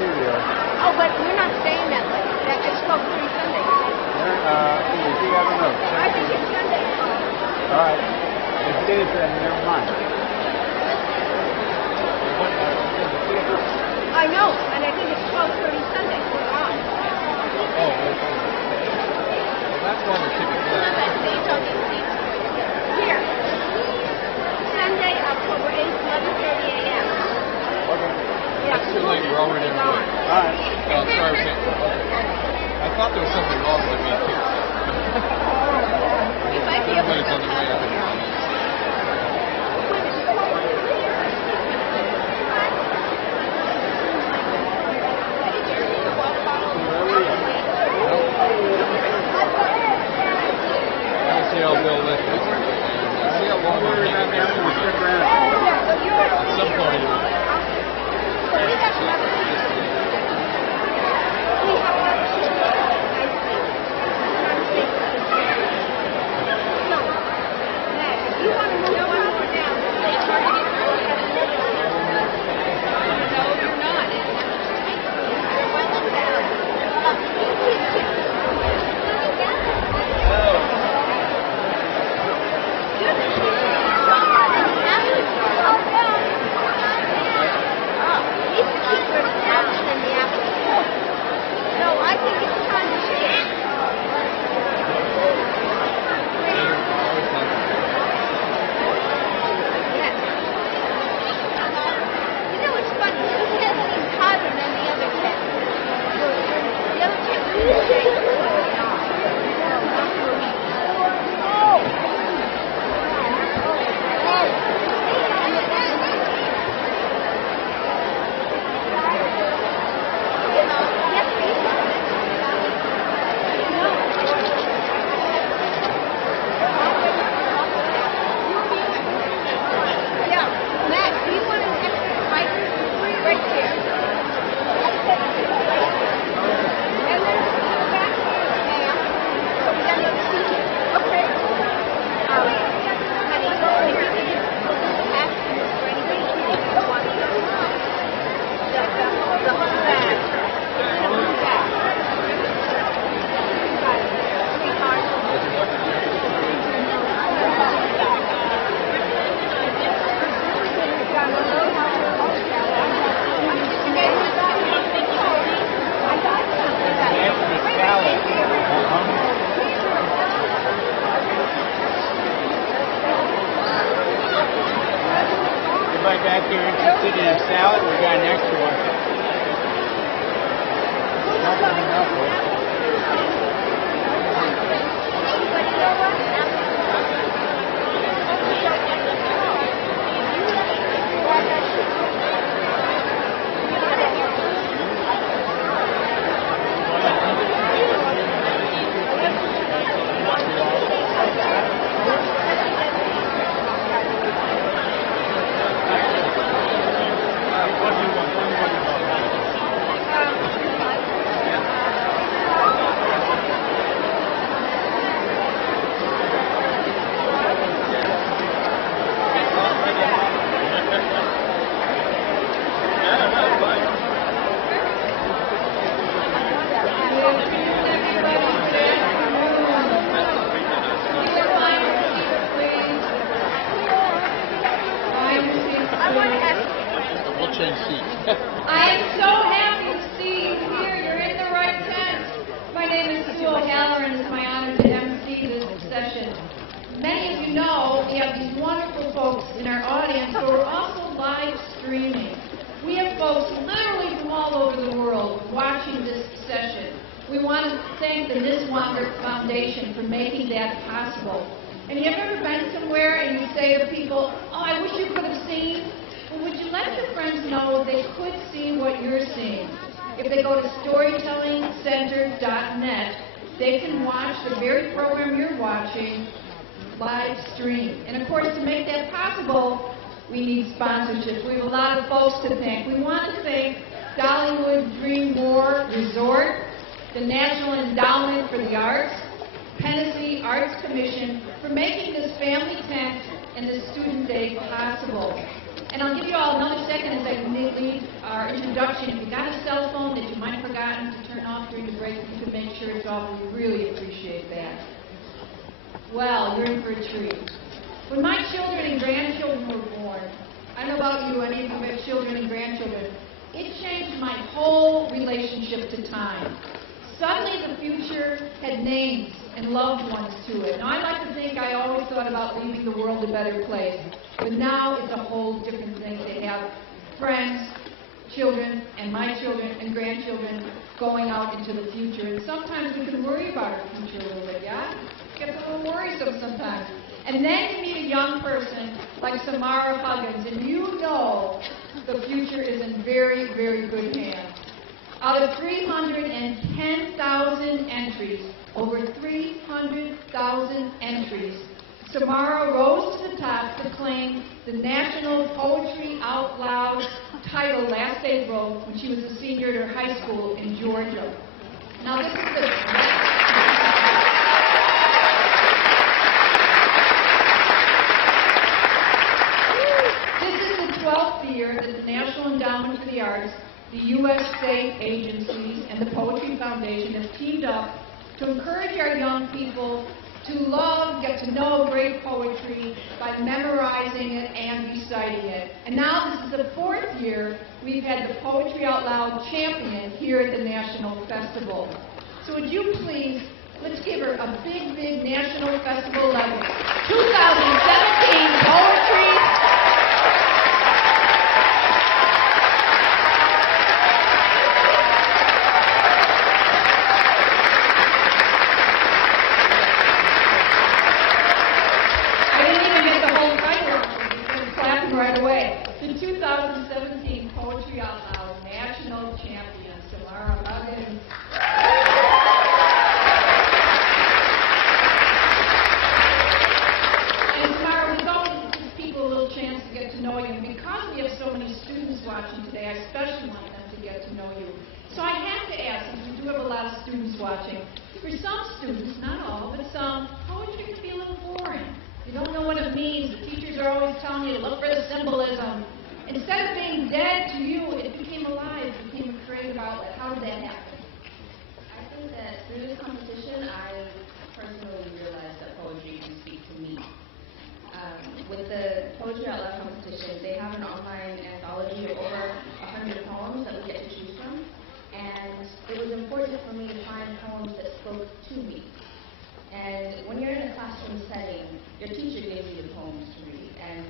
studio. Oh, but we're not staying that late. It's supposed to be Sunday. If you have a note. I think it's Sunday. All right. If it is, then never mind. I know, and I think it's 12:30 Sunday. We're on. Oh, okay. Well, that's one that should be clear. Here. Sunday, October 8th, 11:30 a.m. Okay. Yeah, That's too late. We're already on the way. All right. Oh, sorry. I thought there was something wrong with me. You might be able to Everybody's on the way up. See how Bill Lepp is. See how long we're in there. At some point, you want to move one more down. It's hard to get through. No, you're not. No, I think it's time to share. Yes. You know, it's funny. You can't seem hotter than the other cat. The other cat really changed the way they are. Back here interested in a salad, we got an extra one. I am so happy to see you here. You're in the right tent. My name is Sue O'Halloran, and it's my honor to MC this session. Many of you know we have these wonderful folks in our audience who are also live streaming. We have folks literally from all over the world watching this session. We want to thank the Niswanger Foundation for making that possible. And have you ever been somewhere and you say to people, oh, I wish you could have seen? Well, would you let your friends know they could see what you're seeing? If they go to storytellingcenter.net, they can watch the very program you're watching live stream. And of course, to make that possible, we need sponsorships. We have a lot of folks to thank. We want to thank Dollywood Dream War Resort, the National Endowment for the Arts, Tennessee Arts Commission for making this family tent and this student day possible. And I'll give you all another second as I leave our introduction, if you got a cell phone that you might have forgotten to turn off during the break, you can make sure it's off. We really appreciate that. Well, you're in for a treat. When my children and grandchildren were born, I don't know about you, any of you have children and grandchildren, it changed my whole relationship to time. Suddenly the future had names and loved ones to it. Now I like to think I always thought about leaving the world a better place, but now it's a whole different thing to have friends, children, and my children and grandchildren going out into the future. And sometimes we can worry about our future a little bit, yeah? It gets a little worrisome sometimes. And then you meet a young person like Samara Higgins, and you know the future is in very, very good hands. Out of 310,000 entries, over 300,000 entries, Samara rose to the top to claim the National Poetry Out Loud title last April when she was a senior at her high school in Georgia. Now this is the 12th year that the National Endowment for the Arts, the U.S. state agencies, and the Poetry Foundation have teamed up to encourage our young people to love, get to know great poetry by memorizing it and reciting it. And now this is the 4th year we've had the Poetry Out Loud champion here at the National Festival. So would you please, let's give her a big, big National Festival level 2017 Poetry. Right away. The 2017 Poetry Out Loud National Champion, Samara Higgins. And Samara, we've always given people a little chance to get to know you. And because we have so many students watching today, I especially want them to get to know you. So I have to ask, since we do have a lot of students watching, for some students, not all, but some, poetry can be a little boring. You don't know what it means. The teachers are always telling you to look for the symbolism. Instead of being dead to you, it became alive. It became a creative outlet. How did that happen? I think that through this competition, I personally realized that poetry can speak to me. With the Poetry Out Loud competition, they have an online anthology of over 100 poems that we get to choose from. And it was important for me to find poems that spoke to me. And when you're in a classroom setting, your teacher gives you the poems to read, and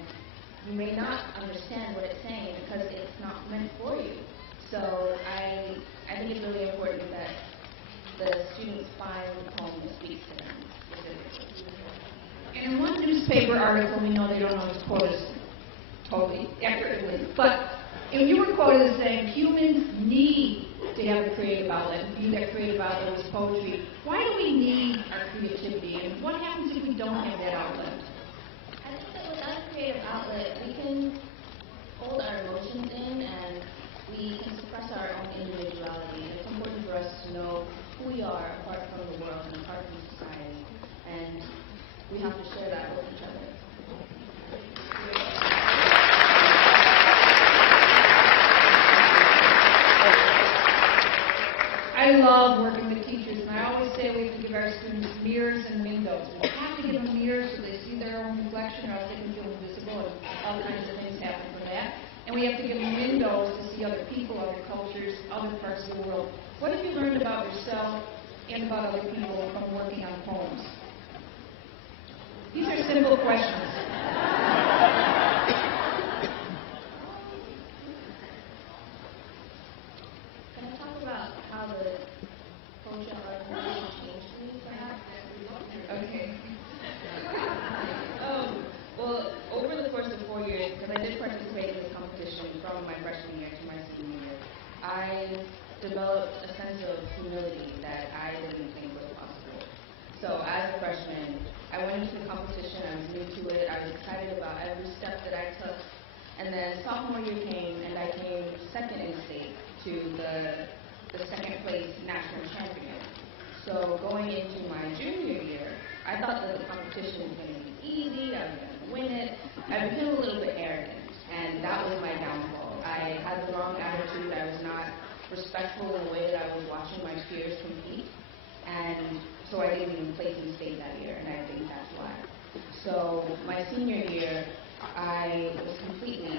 you may not understand what it's saying because it's not meant for you. So I think it's really important that the students find the poem that speaks to them specifically. And in one newspaper article, we know they don't always quote us totally accurately, but you were quoted as saying humans need to have a creative outlet, and for you that creative outlet was poetry. Why do we need our creativity, and what happens if we don't have that outlet? I think that without a creative outlet, we can hold our emotions in and we can suppress our own individuality. And it's important for us to know who we are apart from the world and apart from society. And we have to share that with each other. I love working with teachers, and I always say we have to give our students mirrors and windows. We have to give them mirrors so they see their own reflection, or else they can feel invisible, and all kinds of things happen from that. And we have to give them windows to see other people, other cultures, other parts of the world. What have you learned about yourself and about other people from working on poems? These are simple questions. Can I talk about how the Poetry Out Loud competition changed me, perhaps? Okay. Well, over the course of 4 years, because I did participate in this competition from my freshman year to my senior year, I developed a sense of humility that I didn't think was possible. So as a freshman, I went into the competition, I was new to it, I was excited about every step that I took, and then sophomore year came, and I came second in state to the second place national champion. So going into my junior year, I thought that the competition was going to be easy, I was going to win it. I became a little bit arrogant, and that was my downfall. I had the wrong respectful in the way that I was watching my peers compete. And so I didn't even place in state that year, and I think that's why. So my senior year, I was completely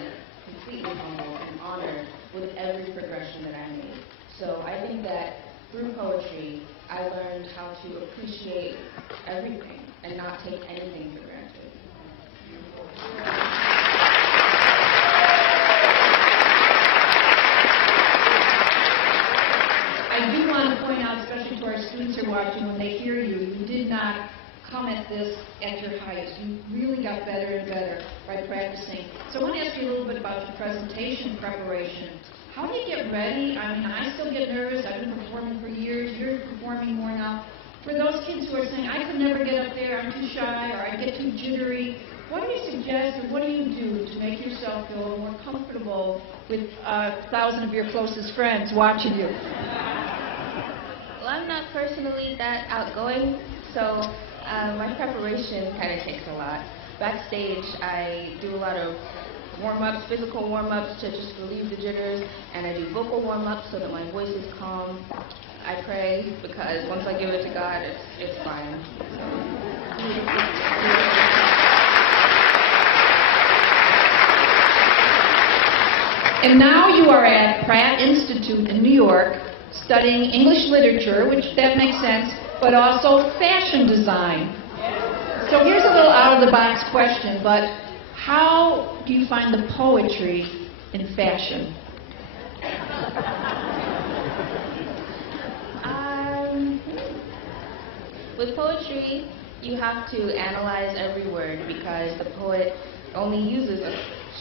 humbled and honored with every progression that I made. So I think that through poetry, I learned how to appreciate everything and not take anything for granted. I do want to point out, especially to our students who are watching, when they hear you, you did not come at this at your highest. You really got better and better by practicing. So I want to ask you a little bit about your presentation preparation. How do you get ready? I mean, I still get nervous. I've been performing for years. You're performing more now. For those kids who are saying, I could never get up there, I'm too shy, or I get too jittery, what do you suggest, or what do you do to make yourself feel more comfortable with 1,000 of your closest friends watching you? Well, I'm not personally that outgoing, so my preparation kind of takes a lot. Backstage, I do a lot of warm-ups, physical warm-ups to just relieve the jitters, and I do vocal warm-ups so that my voice is calm. I pray, because once I give it to God, it's fine. And now you are at Pratt Institute in New York, studying English literature, which that makes sense, but also fashion design. So here's a little out-of-the-box question, but how do you find the poetry in fashion? With poetry, you have to analyze every word because the poet only uses a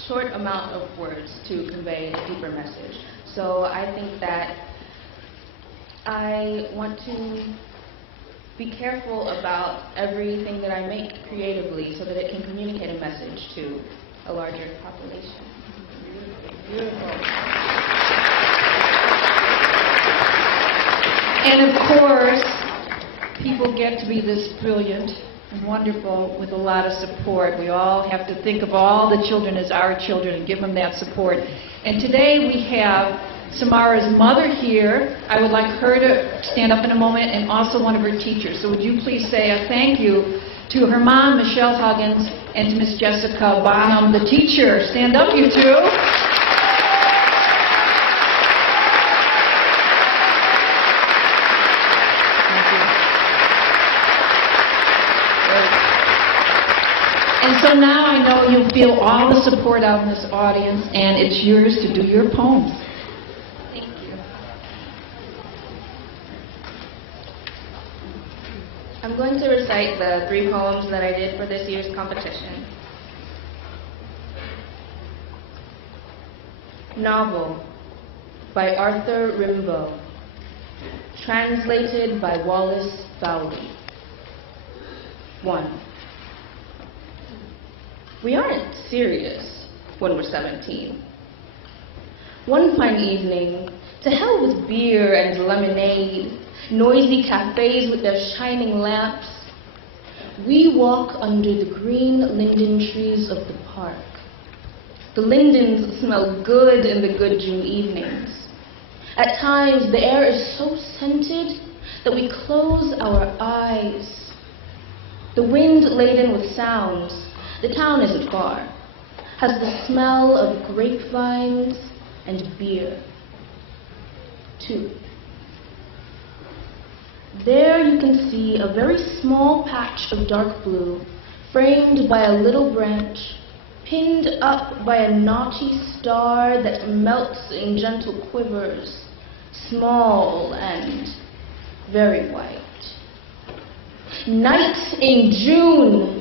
short amount of words to convey a deeper message. So I think that I want to be careful about everything that I make creatively so that it can communicate a message to a larger population. Beautiful. And of course, people get to be this brilliant and wonderful with a lot of support. We all have to think of all the children as our children and give them that support. And today we have Samara's mother here. I would like her to stand up in a moment, and also one of her teachers. So would you please say a thank you to her mom, Michelle Huggins, and to Miss Jessica Bonham, the teacher. Stand up, you two. And so now I know you feel all the support out in this audience, and it's yours to do your poems. Thank you. I'm going to recite the 3 poems that I did for this year's competition. Novel by Arthur Rimbaud, translated by Wallace Fowley. 1. We aren't serious when we're 17. One fine evening, to hell with beer and lemonade, noisy cafes with their shining lamps, we walk under the green linden trees of the park. The lindens smell good in the good June evenings. At times, the air is so scented that we close our eyes. The wind laden with sounds, the town isn't far, has the smell of grapevines and beer. 2. There you can see a very small patch of dark blue, framed by a little branch, pinned up by a naughty star that melts in gentle quivers, small and very white. Night in June.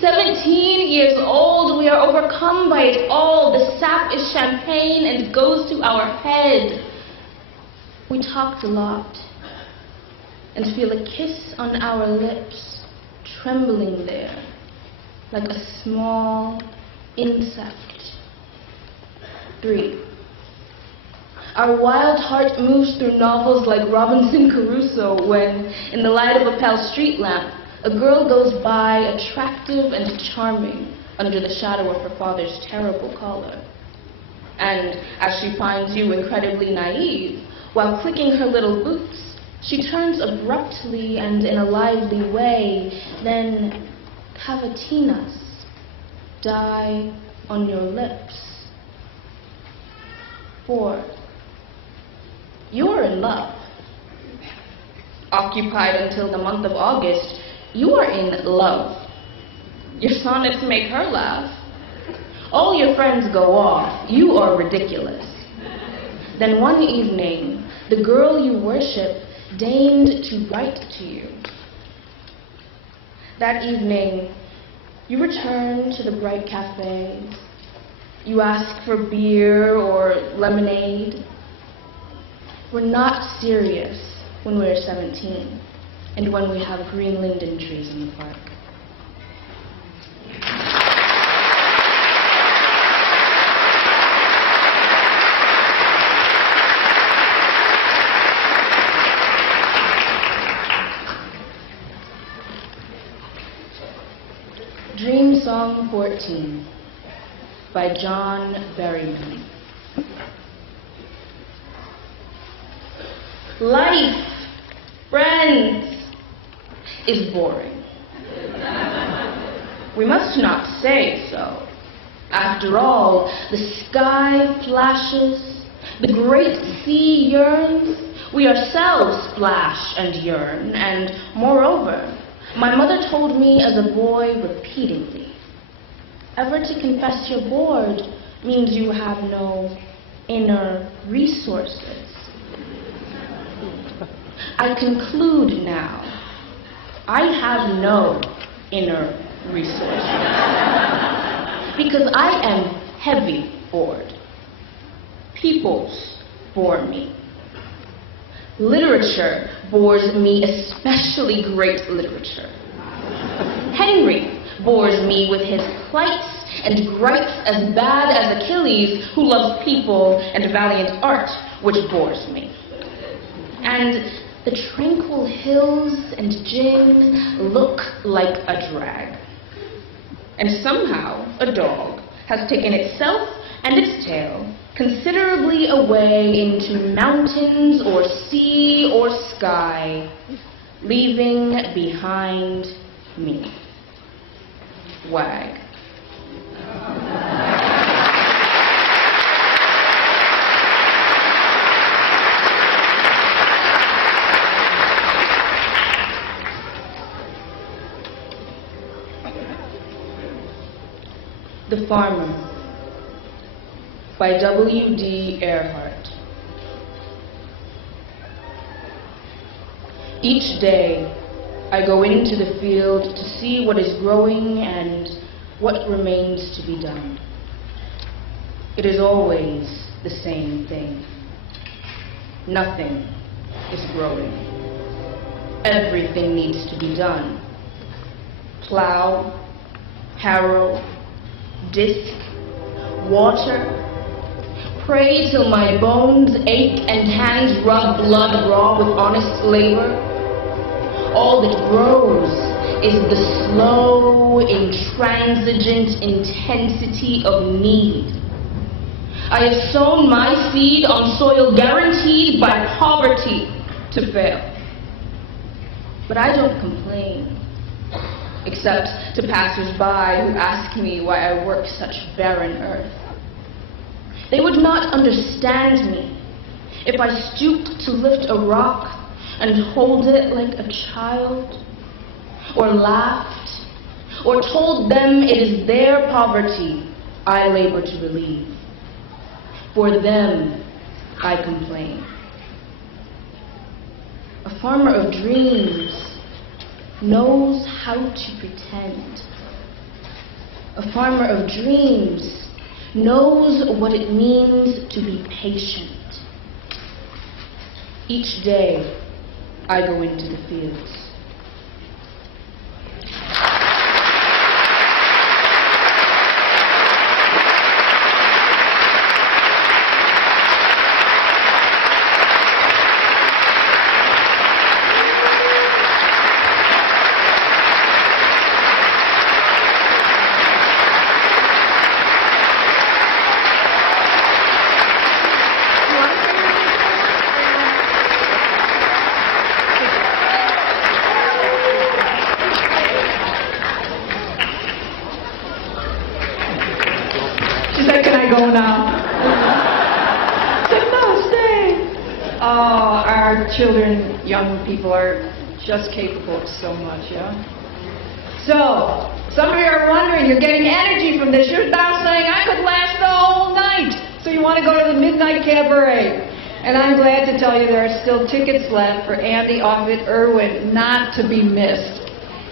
17 years old, we are overcome by it all. The sap is champagne and goes to our head. We talked a lot and feel a kiss on our lips, trembling there like a small insect. 3. Our wild heart moves through novels like Robinson Crusoe when, in the light of a pale street lamp, a girl goes by, attractive and charming, under the shadow of her father's terrible collar. and as she finds you incredibly naive, while clicking her little boots, she turns abruptly and in a lively way, then cavatinas die on your lips. 4. You're in love. Occupied until the month of August, you are in love. Your sonnets make her laugh. All your friends go off. You are ridiculous. Then one evening, the girl you worship deigned to write to you. That evening, you return to the bright cafe. You ask for beer or lemonade. We're not serious when we're 17 and when we have green linden trees in the park. Dream Song 14 by John Berryman. Life, friends, is boring. We must not say so. After all, the sky flashes, the great sea yearns, we ourselves flash and yearn, and moreover, my mother told me as a boy repeatedly, ever to confess you're bored means you have no inner resources. I conclude now, I have no inner resources because I am heavy bored. Peoples bore me. Literature bores me, especially great literature. Henry bores me with his plights and gripes as bad as Achilles, who loves people and valiant art, which bores me. And the tranquil hills and gin look like a drag. And somehow a dog has taken itself and its tail considerably away into mountains or sea or sky, leaving behind me. Wag. The Farmer by W D Earhardt. Each day, I go into the field to see what is growing and what remains to be done. It is always the same thing. Nothing is growing. Everything needs to be done. Plow, harrow, disc, water, pray till my bones ache and hands rub blood raw with honest labor. All that grows is the slow, intransigent intensity of need. I have sown my seed on soil guaranteed by poverty to fail. But I don't complain, except to passers-by who ask me why I work such barren earth. They would not understand me if I stooped to lift a rock and hold it like a child, or laughed, or told them it is their poverty I labor to relieve. For them, I complain. A farmer of dreams knows how to pretend. A farmer of dreams knows what it means to be patient. Each day, I go into the fields. go now. I said, no, stay. Oh, our children, young people are just capable of so much, yeah? So, some of you are wondering, you're getting energy from this. You're now saying, I could last the whole night. So you want to go to the Midnight Cabaret. And I'm glad to tell you there are still tickets left for Andy Offit Irwin, not to be missed.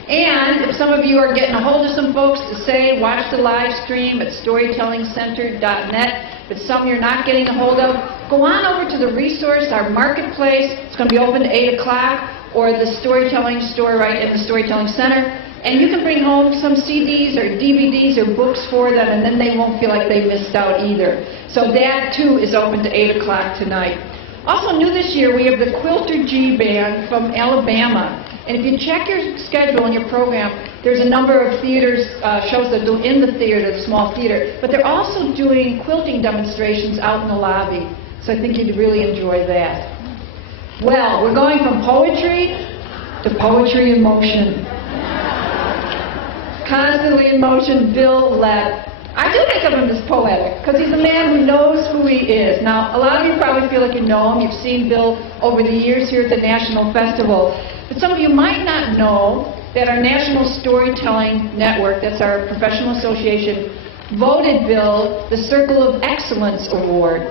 And if some of you are getting a hold of some folks to say, watch the live stream at storytellingcenter.net, but some you're not getting a hold of, go on over to the resource, our marketplace. It's going to be open at 8 o'clock, or the storytelling store right in the Storytelling Center. And you can bring home some CDs or DVDs or books for them, and then they won't feel like they missed out either. So that, too, is open to 8 o'clock tonight. Also new this year, we have the Quilter G Band from Alabama. And if you check your schedule and your program, there's a number of theaters, shows that do in the theater, the small theater. But they're also doing quilting demonstrations out in the lobby. So I think you'd really enjoy that. Well, we're going from poetry to poetry in motion. Constantly in motion, Bil Lepp. I do think of him as poetic, because he's a man who knows who he is. Now, a lot of you probably feel like you know him. You've seen Bill over the years here at the National Festival. But some of you might not know that our National Storytelling Network, that's our professional association, voted Bill the Circle of Excellence Award.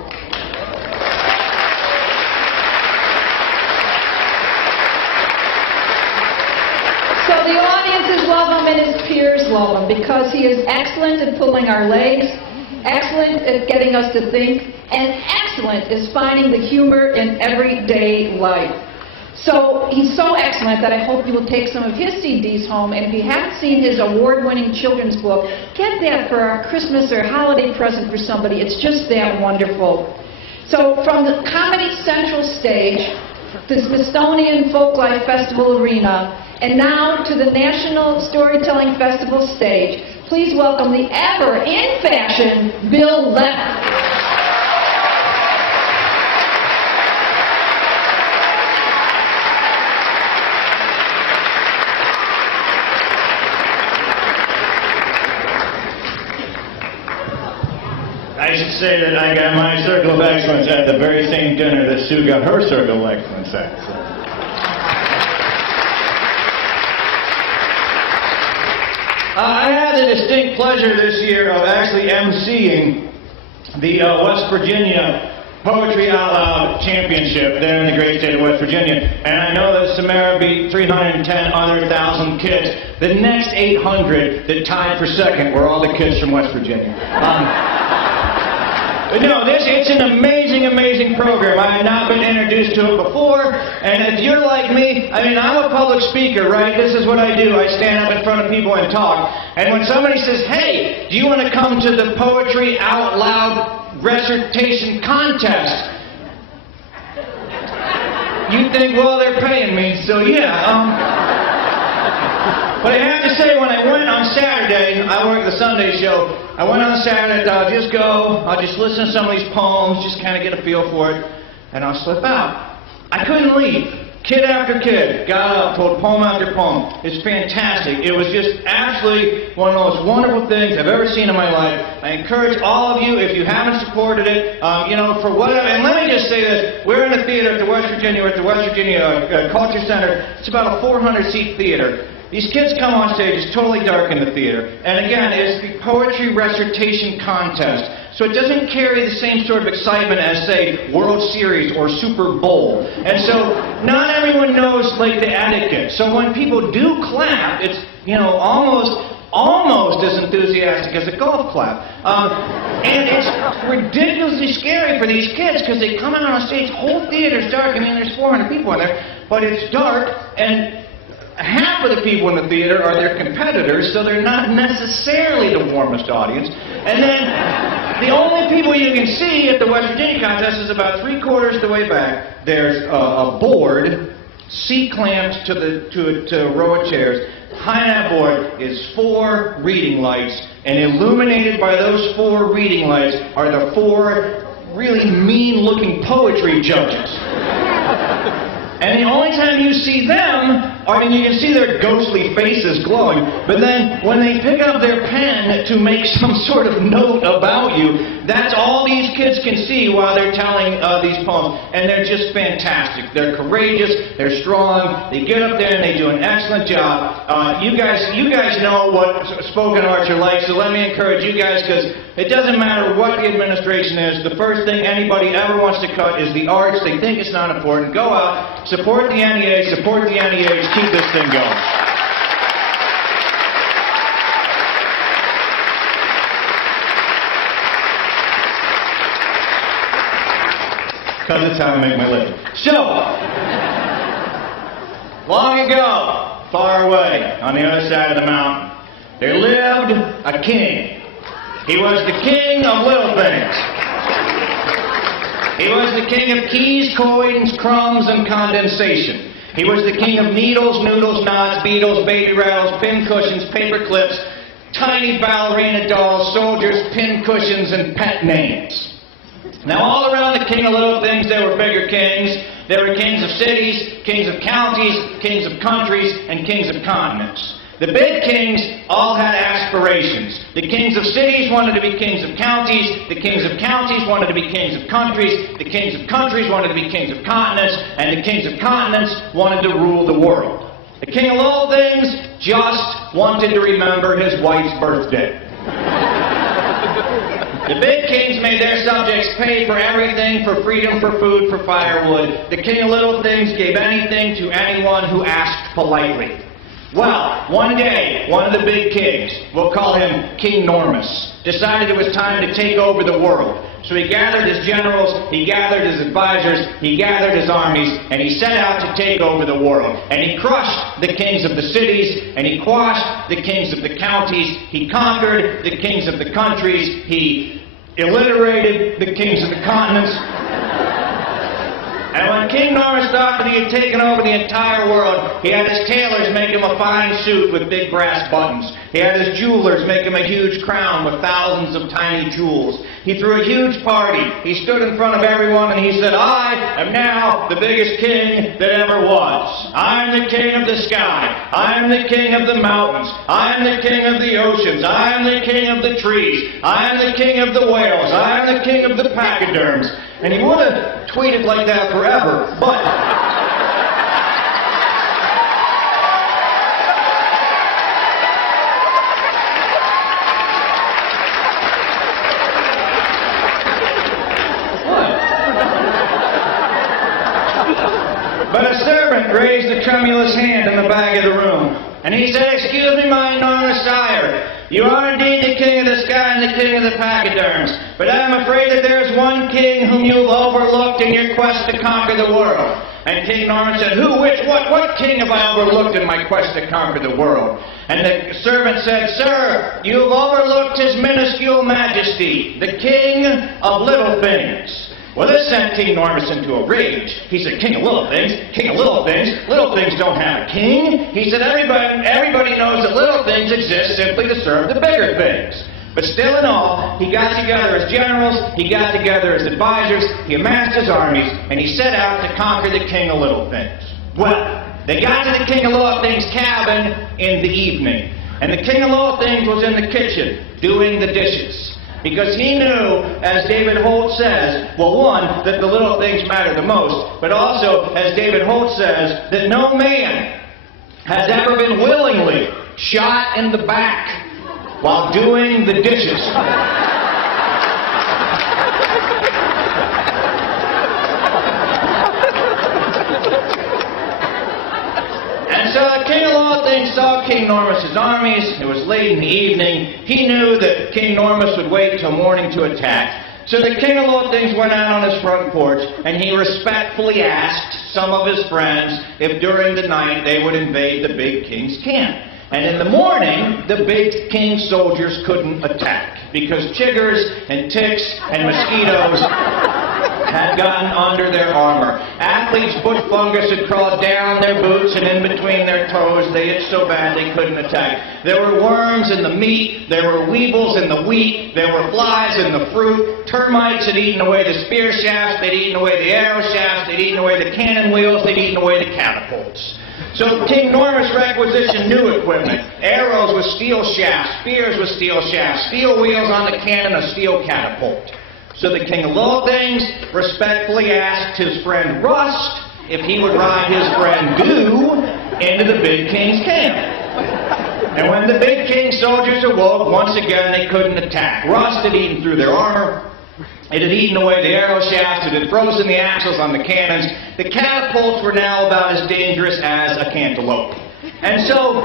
So the audiences love him and his peers love him because he is excellent at pulling our legs, excellent at getting us to think, and excellent at finding the humor in everyday life. So he's so excellent that I hope you will take some of his CDs home, and if you haven't seen his award-winning children's book, get that for our Christmas or holiday present for somebody. It's just that wonderful. So from the Comedy Central stage, the Smithsonian Folklife Festival Arena, and now to the National Storytelling Festival stage, please welcome the ever-in-fashion Bil Lepp. I should say that I got my Circle of Excellence at the very same dinner that Sue got her Circle of Excellence at. So. I had the distinct pleasure this year of actually emceeing the West Virginia Poetry Out Loud Championship there in the great state of West Virginia. And I know that Samara beat 310 other thousand kids. The next 800 that tied for second were all the kids from West Virginia. But no, it's an amazing, amazing program. I have not been introduced to it before, and if you're like me, I mean, I'm a public speaker, right? This is what I do. I stand up in front of people and talk. And when somebody says, hey, do you want to come to the Poetry Out Loud Recitation Contest? You think, well, they're paying me, so yeah. But I have to say, when I went on Saturday, I work the Sunday show, I went on Saturday, I'll just go, I'll just listen to some of these poems, just kind of get a feel for it, and I'll slip out. I couldn't leave. Kid after kid got up, told poem after poem. It's fantastic. It was just absolutely one of the most wonderful things I've ever seen in my life. I encourage all of you, if you haven't supported it, for whatever. And let me just say this. We're in a theater at the West Virginia, we're at the West Virginia Culture Center. It's about a 400-seat theater. These kids come on stage, it's totally dark in the theater. And again, it's the Poetry Recitation Contest. So it doesn't carry the same sort of excitement as, say, World Series or Super Bowl. And so not everyone knows, like, the etiquette. So when people do clap, it's, almost as enthusiastic as a golf clap. And it's ridiculously scary for these kids because they come out on stage, the whole theater's dark. I mean, there's 400 people in there, but it's dark, and half of the people in the theater are their competitors, so they're not necessarily the warmest audience. And then the only people you can see at the West Virginia contest is about 3/4 of the way back. There's a board, C-clamped to a row of chairs. Behind that board is 4 reading lights, and illuminated by those 4 reading lights are the 4 really mean-looking poetry judges. And the only time you see them I mean, you can see their ghostly faces glowing, but then when they pick up their pen to make some sort of note about you, that's all these kids can see while they're telling these poems, and they're just fantastic. They're courageous, they're strong, they get up there and they do an excellent job. You guys know what spoken arts are like, so let me encourage you guys, because it doesn't matter what the administration is, the first thing anybody ever wants to cut is the arts. They think it's not important. Go out, support the NEA, support the NEA, keep this thing going. Because it's how I make my living. So, long ago, far away, on the other side of the mountain, there lived a king. He was the king of little things. He was the king of keys, coins, crumbs, and condensation. He was the king of needles, noodles, knots, beetles, baby rattles, pin cushions, paper clips, tiny ballerina dolls, soldiers, pin cushions, and pet names. Now, all around the king of little things, there were bigger kings. There were kings of cities, kings of counties, kings of countries, and kings of continents. The big kings all had aspirations. The kings of cities wanted to be kings of counties. The kings of counties wanted to be kings of countries. The kings of countries wanted to be kings of continents. And the kings of continents wanted to rule the world. The king of little things just wanted to remember his wife's birthday. The big kings made their subjects pay for everything, for freedom, for food, for firewood. The king of little things gave anything to anyone who asked politely. Well, one day, one of the big kings, we'll call him King Normous, decided it was time to take over the world. So he gathered his generals, he gathered his advisors, he gathered his armies, and he set out to take over the world. And he crushed the kings of the cities, and he quashed the kings of the counties, he conquered the kings of the countries, he obliterated the kings of the continents. And when King Normous thought that he had taken over the entire world, he had his tailors make him a fine suit with big brass buttons. He had his jewelers make him a huge crown with thousands of tiny jewels. He threw a huge party. He stood in front of everyone and he said, "I am now the biggest king that ever was. I am the king of the sky. I am the king of the mountains. I am the king of the oceans. I am the king of the trees. I am the king of the whales. I am the king of the pachyderms." And he would have tweeted like that forever, but a servant raised a tremulous hand in the back of the room, and he said, "Excuse me, my enormous sire. You are indeed the king of the sky and the king of the pachyderms, but I am afraid that there is one king whom you've overlooked in your quest to conquer the world." And King Normous said, "Who, which, what king have I overlooked in my quest to conquer the world?" And the servant said, "Sir, you've overlooked his minuscule majesty, the king of little things." Well, this sent King Normous into a rage. He said, "King of little things? King of little things? Little things don't have a king." He said, everybody knows that little things exist simply to serve the bigger things. But still in all, he got together his generals, he got together his advisors, he amassed his armies, and he set out to conquer the king of little things. Well, they got to the king of little things' cabin in the evening. And the king of little things was in the kitchen doing the dishes. Because he knew, as David Holt says, well, one, that the little things matter the most, but also, as David Holt says, that no man has ever been willingly shot in the back while doing the dishes. And so the king of all things saw King Normous' armies. It was late in the evening. He knew that King Normous would wait till morning to attack. So the king of all things went out on his front porch, and he respectfully asked some of his friends if during the night they would invade the big king's camp. And in the morning, the big king's soldiers couldn't attack, because chiggers and ticks and mosquitoes had gotten under their armor. Athletes' foot fungus had crawled down their boots and in between their toes. They itched so bad they couldn't attack. There were worms in the meat. There were weevils in the wheat. There were flies in the fruit. Termites had eaten away the spear shafts. They'd eaten away the arrow shafts. They'd eaten away the cannon wheels. They'd eaten away the catapults. So King Normous requisitioned new equipment. Arrows with steel shafts, spears with steel shafts, steel wheels on the cannon, a steel catapult. So the King of Little Things respectfully asked his friend Rust if he would ride his friend Goo into the Big King's camp. And when the Big King's soldiers awoke, once again they couldn't attack. Rust had eaten through their armor. It had eaten away the arrow shafts. It had frozen the axles on the cannons. The catapults were now about as dangerous as a cantaloupe. And so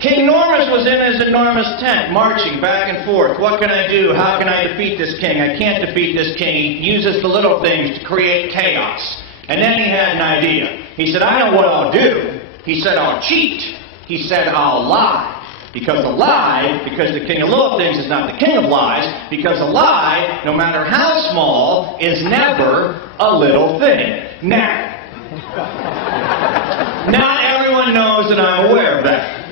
King Normous was in his enormous tent, marching back and forth. What can I do? How can I defeat this king? I can't defeat this king. He uses the little things to create chaos. And then he had an idea. He said, I know what I'll do. He said, I'll cheat. He said, I'll lie. Because a lie, because the King of Little Things is not the king of lies, because a lie, no matter how small, is never a little thing. Now, not everyone knows that I'm aware of that.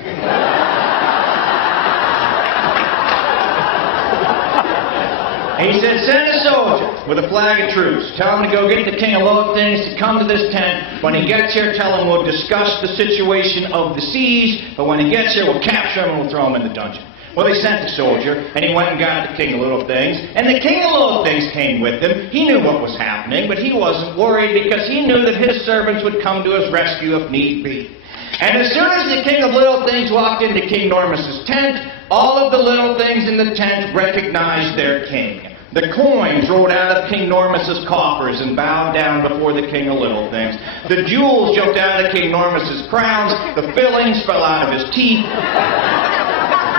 And he said, send a soldier with a flag of truce. Tell him to go get the King of Little Things to come to this tent. When he gets here, tell him we'll discuss the situation of the siege. But when he gets here, we'll capture him and we'll throw him in the dungeon. Well, they sent the soldier, and he went and got the King of Little Things. And the King of Little Things came with him. He knew what was happening, but he wasn't worried because he knew that his servants would come to his rescue if need be. And as soon as the King of Little Things walked into King Normous's tent, all of the little things in the tent recognized their king. The coins rolled out of King Normous's coffers and bowed down before the King of Little Things. The jewels jumped out of King Normous's crowns. The fillings fell out of his teeth.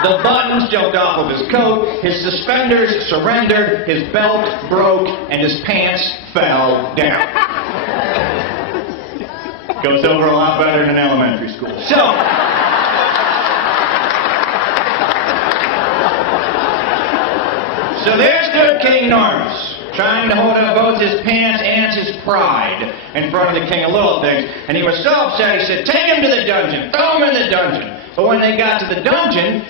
The buttons jumped off of his coat. His suspenders surrendered. His belt broke. And his pants fell down. Goes over a lot better than elementary school. So there stood King Normous, trying to hold up both his pants and his pride in front of the King of Little Things. And he was so upset, he said, take him to the dungeon, throw him in the dungeon. But when they got to the dungeon,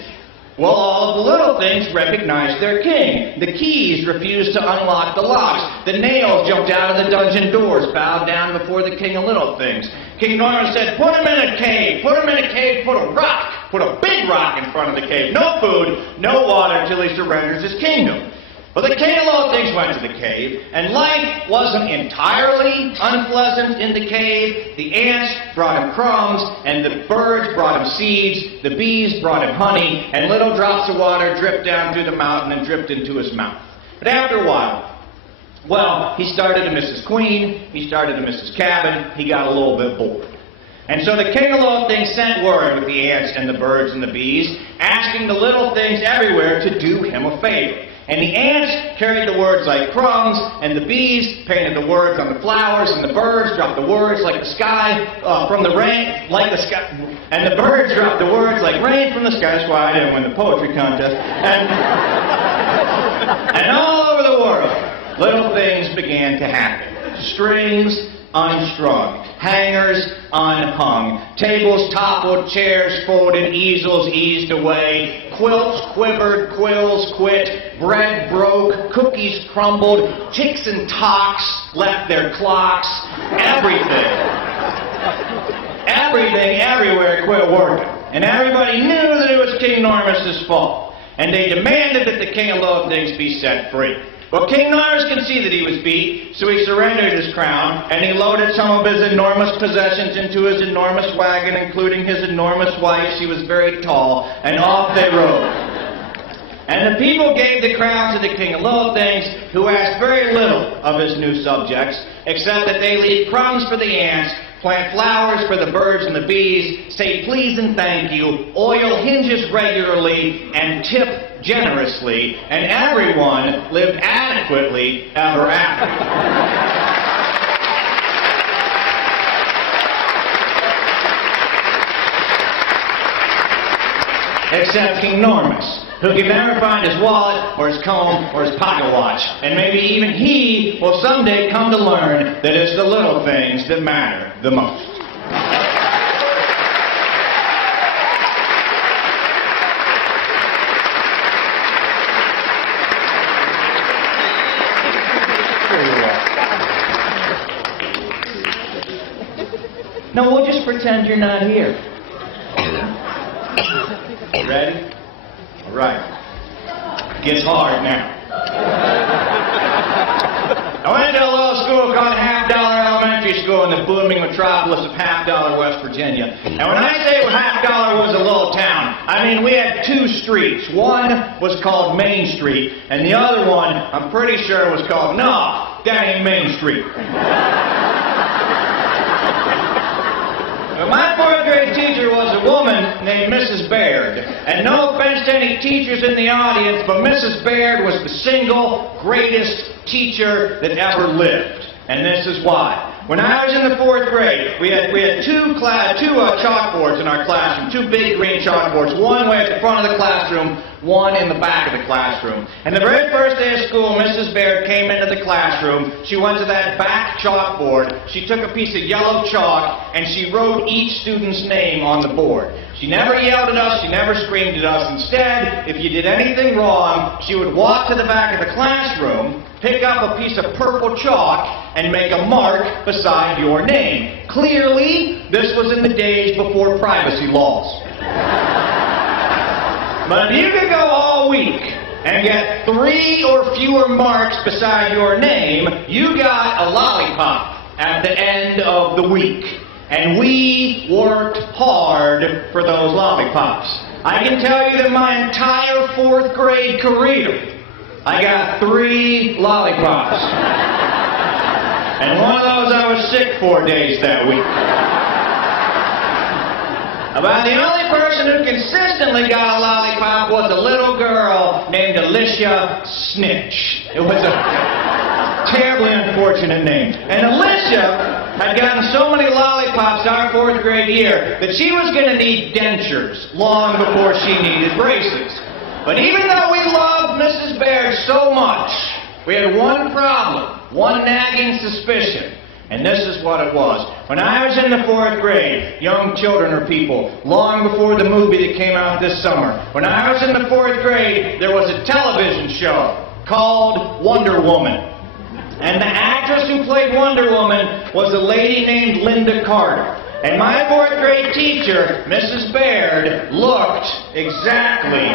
well, all of the little things recognized their king. The keys refused to unlock the locks. The nails jumped out of the dungeon doors, bowed down before the King of Little Things. King Normous said, put him in a cave, put him in a cave, put a rock. Put a big rock in front of the cave. No food, no water till he surrenders his kingdom. Well, the King of Little Things went to the cave, and life wasn't entirely unpleasant in the cave. The ants brought him crumbs, and the birds brought him seeds. The bees brought him honey, and little drops of water dripped down through the mountain and dripped into his mouth. But after a while, well, he started to miss his queen, he started to miss his cabin, he got a little bit bored. And so the King of Little Things sent word with the ants and the birds and the bees, asking the little things everywhere to do him a favor. And the ants carried the words like crumbs, and the bees painted the words on the flowers, and the birds dropped the words like the sky from the rain, like the sky, and the birds dropped the words like rain from the sky. That's why I didn't win the poetry contest. And all over the world, little things began to happen. Strings unstrung, hangers unhung, tables toppled, chairs folded, easels eased away, quilts quivered, quills quit, bread broke, cookies crumbled, ticks and tocks left their clocks, everything, everywhere quit working. And everybody knew that it was King Normous's fault. And they demanded that the King of Little Things be set free. Well, King Normous could see that he was beat, so he surrendered his crown, and he loaded some of his enormous possessions into his enormous wagon, including his enormous wife. She was very tall, and off they rode. And the people gave the crown to the King of Little Things, who asked very little of his new subjects, except that they leave crumbs for the ants, plant flowers for the birds and the bees, say please and thank you, oil hinges regularly, and tip generously, and everyone lived adequately ever after. Except King Normous, who can never find his wallet, or his comb, or his pocket watch. And maybe even he will someday come to learn that it's the little things that matter the most. No, we'll just pretend you're not here. Ready? All right. Gets hard now. I went to a little school called $50 Elementary School in the booming metropolis of $50 West Virginia. And when I say $50 was a little town, I mean we had two streets. One was called Main Street, and the other one, I'm pretty sure, was called, no, that ain't Main Street. But my fourth grade teacher was a woman named Mrs. Baird. And no offense to any teachers in the audience, but Mrs. Baird was the single greatest teacher that ever lived. And this is why. When I was in the fourth grade, we had two chalkboards in our classroom, two big green chalkboards, one way at the front of the classroom, one in the back of the classroom. And the very first day of school, Mrs. Baird came into the classroom. She went to that back chalkboard. She took a piece of yellow chalk and she wrote each student's name on the board. She never yelled at us, she never screamed at us. Instead, if you did anything wrong, she would walk to the back of the classroom, pick up a piece of purple chalk, and make a mark beside your name. Clearly, this was in the days before privacy laws. But if you could go all week and get 3 or fewer marks beside your name, you got a lollipop at the end of the week. And we worked hard for those lollipops. I can tell you that my entire fourth grade career, I got 3 lollipops. And one of those I was sick 4 days that week. About the only person who consistently got a lollipop was a little girl named Alicia Snitch. It was a terribly unfortunate name. And Alicia had gotten so many lollipops our fourth grade year that she was going to need dentures long before she needed braces. But even though we loved Mrs. Baird so much, we had one problem, one nagging suspicion. And this is what it was. When I was in the fourth grade, young children are people, long before the movie that came out this summer, when I was in the fourth grade, there was a television show called Wonder Woman. And the actress who played Wonder Woman was a lady named Linda Carter. And my fourth grade teacher, Mrs. Baird, looked exactly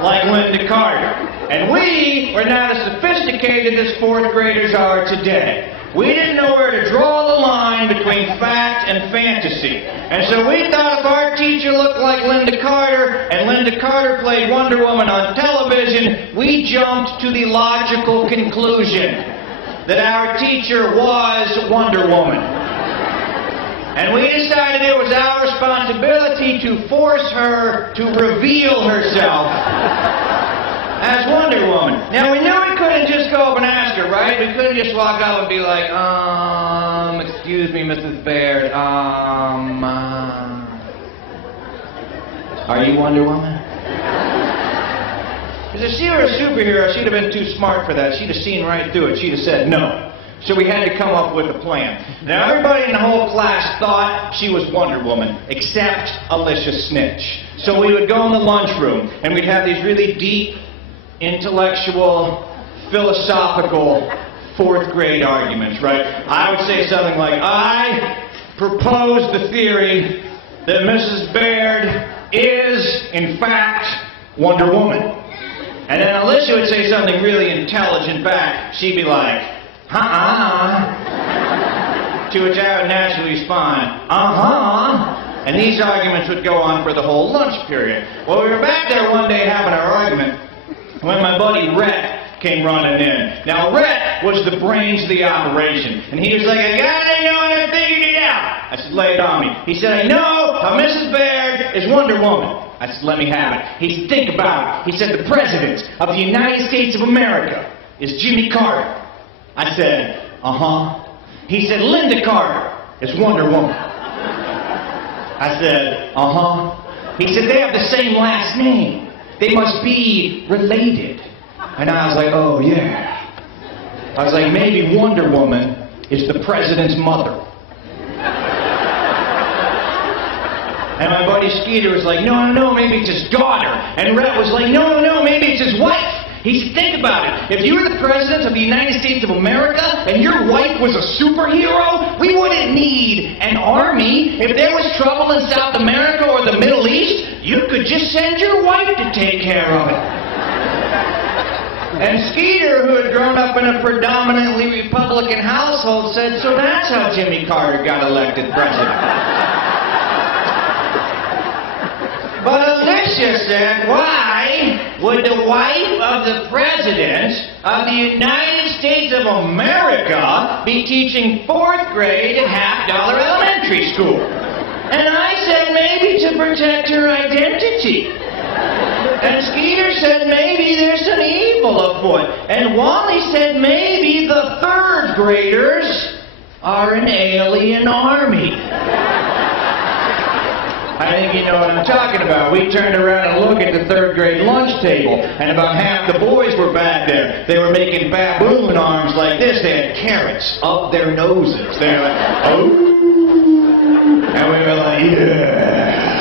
like Linda Carter. And we were not as sophisticated as fourth graders are today. We didn't know where to draw the line between fact and fantasy. And so we thought if our teacher looked like Linda Carter and Linda Carter played Wonder Woman on television, we jumped to the logical conclusion that our teacher was Wonder Woman. And we decided it was our responsibility to force her to reveal herself as Wonder Woman. Now, we knew we couldn't just go up and ask her, right? We couldn't just walk up and be like, excuse me, Mrs. Baird, are you Wonder Woman? Because if she were a superhero, she'd have been too smart for that. She'd have seen right through it. She'd have said no. So we had to come up with a plan. Now, everybody in the whole class thought she was Wonder Woman, except Alicia Snitch. So we would go in the lunchroom, and we'd have these really deep, intellectual, philosophical fourth grade arguments, right? I would say something like, I propose the theory that Mrs. Baird is, in fact, Wonder Woman. And then Alicia would say something really intelligent back. She'd be like, to which I would naturally respond, and these arguments would go on for the whole lunch period. Well, we were back there one day having our argument when my buddy Rhett came running in. Now, Rhett was the brains of the operation, and he was like, I got it, I figured it out. I said, lay it on me. He said, I know how Mrs. Baird is Wonder Woman. I said, let me have it. He said, think about it. He said, the President of the United States of America is Jimmy Carter. I said, He said, Linda Carter is Wonder Woman. I said, He said, they have the same last name. They must be related. And I was like, oh, yeah. I was like, maybe Wonder Woman is the President's mother. And my buddy Skeeter was like, no, maybe it's his daughter. And Rhett was like, no, maybe it's his wife. He said, think about it. If you were the president of the United States of America and your wife was a superhero, we wouldn't need an army. If there was trouble in South America or the Middle East, you could just send your wife to take care of it. And Skeeter, who had grown up in a predominantly Republican household, said, so that's how Jimmy Carter got elected president. But Alicia said, why would the wife of the President of the United States of America be teaching 4th grade at $50 elementary school? And I said, maybe to protect her identity. And Skeeter said, maybe there's some evil afoot. And Wally said, maybe the 3rd graders are an alien army. I think you know what I'm talking about. We turned around and looked at the 3rd grade lunch table, and about half the boys were back there. They were making baboon arms like this. They had carrots up their noses. They were like, oh. And we were like, yeah.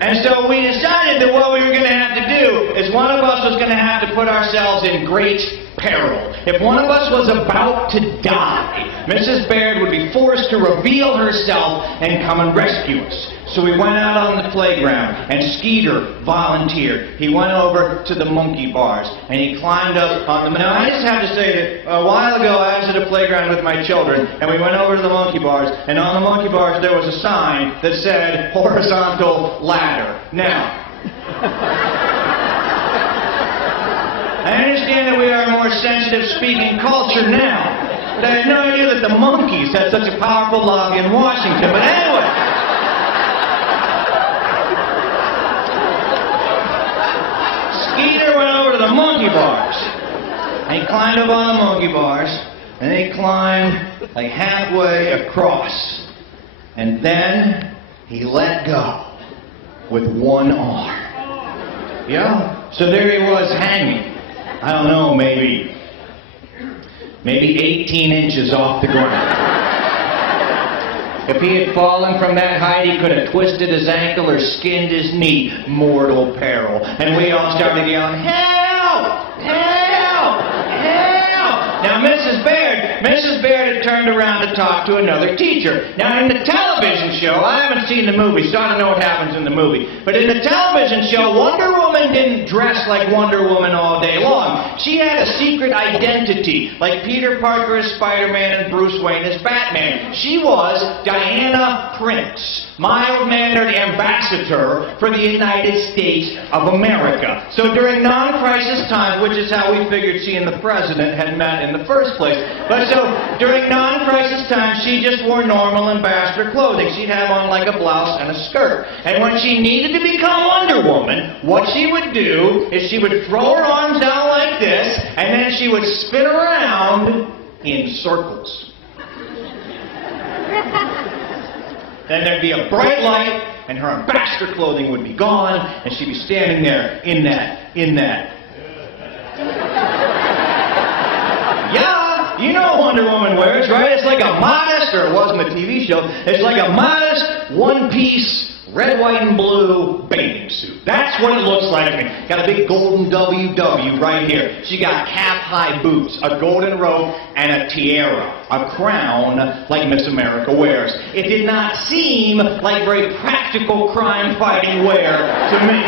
And so we decided that what we were going to have to do is one of us was going to have to put ourselves in great peril. If one of us was about to die, Mrs. Baird would be forced to reveal herself and come and rescue us. So we went out on the playground, and Skeeter volunteered. He went over to the monkey bars, and he climbed up on them. Now, I just have to say that a while ago I was at a playground with my children, and we went over to the monkey bars, and on the monkey bars there was a sign that said, horizontal ladder. Now, I understand that we are a more sensitive speaking culture now, but I had no idea that the monkeys had such a powerful lobby in Washington. But anyway, Skeeter went over to the monkey bars, and he climbed up on the monkey bars, and he climbed like halfway across, and then he let go with one arm. Yeah, so there he was hanging. I don't know, maybe 18 inches off the ground. If he had fallen from that height, he could have twisted his ankle or skinned his knee. Mortal peril. And we all started yelling, help! Help! Help! Now, Mrs. Baird had turned around to talk to another teacher. Now, in the television show, I haven't seen the movie, so I don't know what happens in the movie. But in the television show, Wonder Woman didn't dress like Wonder Woman all day long. She had a secret identity, like Peter Parker as Spider-Man and Bruce Wayne as Batman. She was Diana Prince, mild-mannered ambassador for the United States of America. So during non-crisis time, which is how we figured she and the president had met in the first place, but so during non-crisis time, she just wore normal ambassador clothing. She'd have on like a blouse and a skirt. And when she needed to become Wonder Woman, what she would do is she would throw her arms down like this, and then she would spin around in circles. Then there'd be a bright light, and her ambassador clothing would be gone, and she'd be standing there in that. Yeah, you know what Wonder Woman wears, right? It's like a modest, or it wasn't a TV show, it's like a modest, one-piece, red, white, and blue bathing suit. That's what it looks like. Got a big golden WW right here. She got calf-high boots, a golden robe, and a tiara, a crown like Miss America wears. It did not seem like very practical crime-fighting wear to me.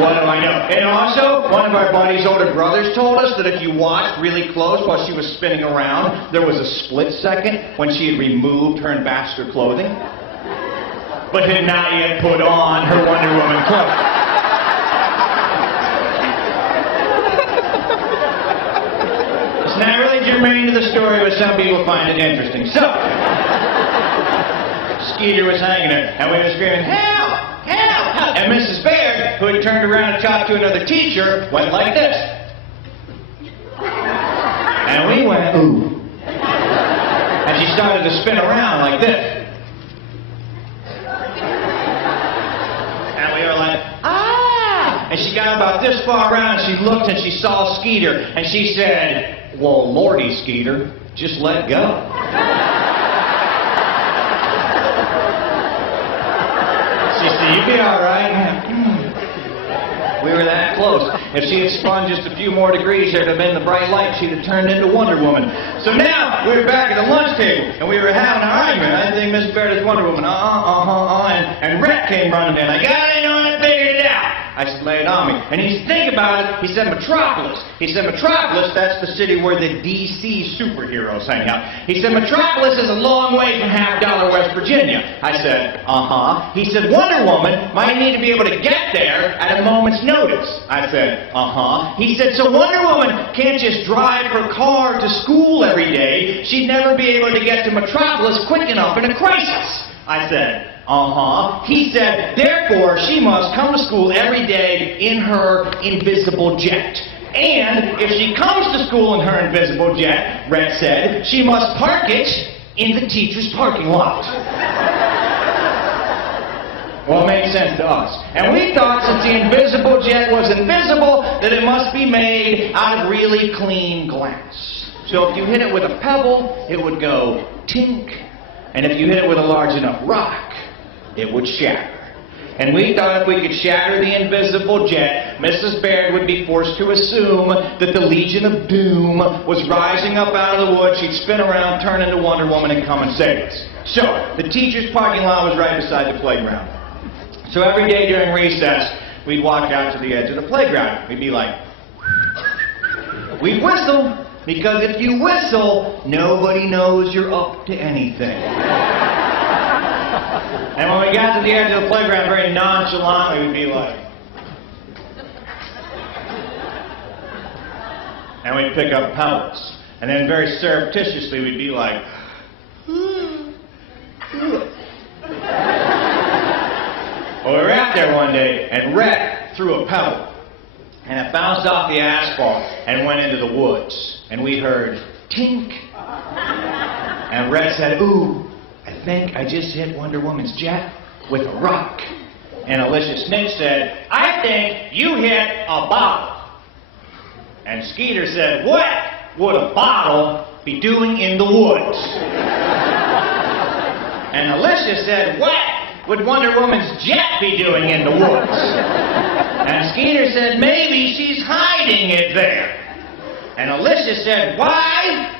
What do I know? And also, one of our buddy's older brothers told us that if you watched really close while she was spinning around, there was a split second when she had removed her ambassador clothing, but had not yet put on her Wonder Woman clothes. It's not really germane to the story, but some people find it interesting. So, Skeeter was hanging there, and we were screaming, help! Help! Help! And Mrs. Baird, who had turned around and talked to another teacher, went like this. And we went, ooh. And she started to spin around like this. And we were like, ah! And she got about this far around, and she looked and she saw Skeeter, and she said, well, Lordy, Skeeter, just let go. She said, you be all right. We were that close. If she had spun just a few more degrees, there'd have been the bright light. She'd have turned into Wonder Woman. So now we were back at the lunch table, and we were having an argument. I think Miss Baird is Wonder Woman. And Rhett came running in. I figured it out. I said, lay it on me. And he said, think about it. He said, Metropolis. He said, Metropolis, that's the city where the DC superheroes hang out. He said, Metropolis is a long way from $50 West Virginia. I said, He said, Wonder Woman might need to be able to get there at a moment's notice. I said, He said, so Wonder Woman can't just drive her car to school every day. She'd never be able to get to Metropolis quick enough in a crisis. I said, He said, therefore, she must come to school every day in her invisible jet. And if she comes to school in her invisible jet, Rhett said, she must park it in the teacher's parking lot. Well, it made sense to us. And we thought since the invisible jet was invisible, that it must be made out of really clean glass. So if you hit it with a pebble, it would go tink. And if you hit it with a large enough rock, it would shatter. And we thought if we could shatter the invisible jet, Mrs. Baird would be forced to assume that the Legion of Doom was rising up out of the woods. She'd spin around, turn into Wonder Woman, and come and save us. So, the teacher's parking lot was right beside the playground. So every day during recess, we'd walk out to the edge of the playground. We'd be like, we'd whistle, because if you whistle, nobody knows you're up to anything. And when we got to the edge of the playground, very nonchalantly, we'd be like, and we'd pick up pebbles. And then very surreptitiously, we'd be like, well, we were out there one day, and Rhett threw a pebble. And it bounced off the asphalt and went into the woods. And we heard, tink. And Rhett said, ooh, I think I just hit Wonder Woman's jet with a rock. And Alicia Snitch said, I think you hit a bottle. And Skeeter said, what would a bottle be doing in the woods? And Alicia said, what would Wonder Woman's jet be doing in the woods? And Skeeter said, maybe she's hiding it there. And Alicia said, why